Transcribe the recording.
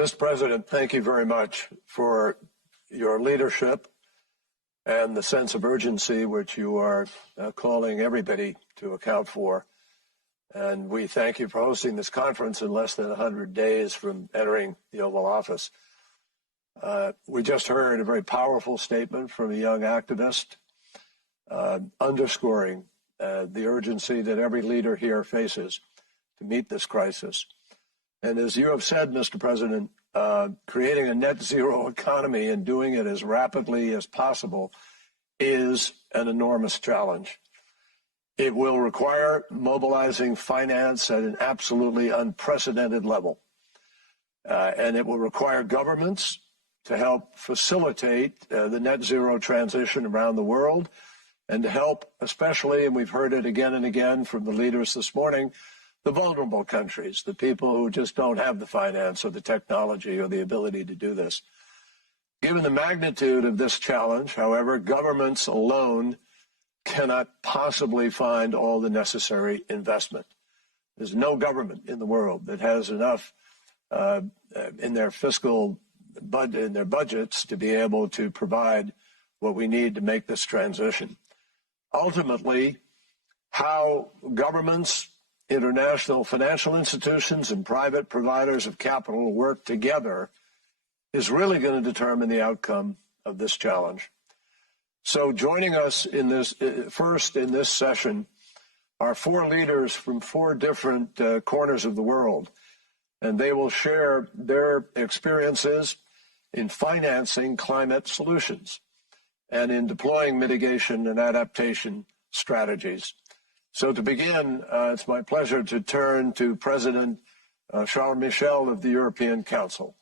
Mr. President, thank you very much for your leadership and the sense of urgency which you are calling everybody to account for. And we thank you for hosting this conference in less than 100 days from entering the Oval Office. We just heard a very powerful statement from a young activist underscoring the urgency that every leader here faces to meet this crisis. And as you have said, Mr. President, creating a net zero economy and doing it as rapidly as possible is an enormous challenge. It will require mobilizing finance at an absolutely unprecedented level. And it will require governments to help facilitate the net zero transition around the world and to help, especially, and we've heard it again and again from the leaders this morning, the vulnerable countries, the people who just don't have the finance or the technology or the ability to do this. Given the magnitude of this challenge, however, governments alone cannot possibly find all the necessary investment. There's no government in the world that has enough in their fiscal budget, in their budgets, to be able to provide what we need to make this transition. Ultimately, how governments, international financial institutions, and private providers of capital work together is really going to determine the outcome of this challenge. So joining us in this first in this session are four leaders from four different corners of the world, and they will share their experiences in financing climate solutions and in deploying mitigation and adaptation strategies. So to begin, it's my pleasure to turn to President Charles Michel of the European Council.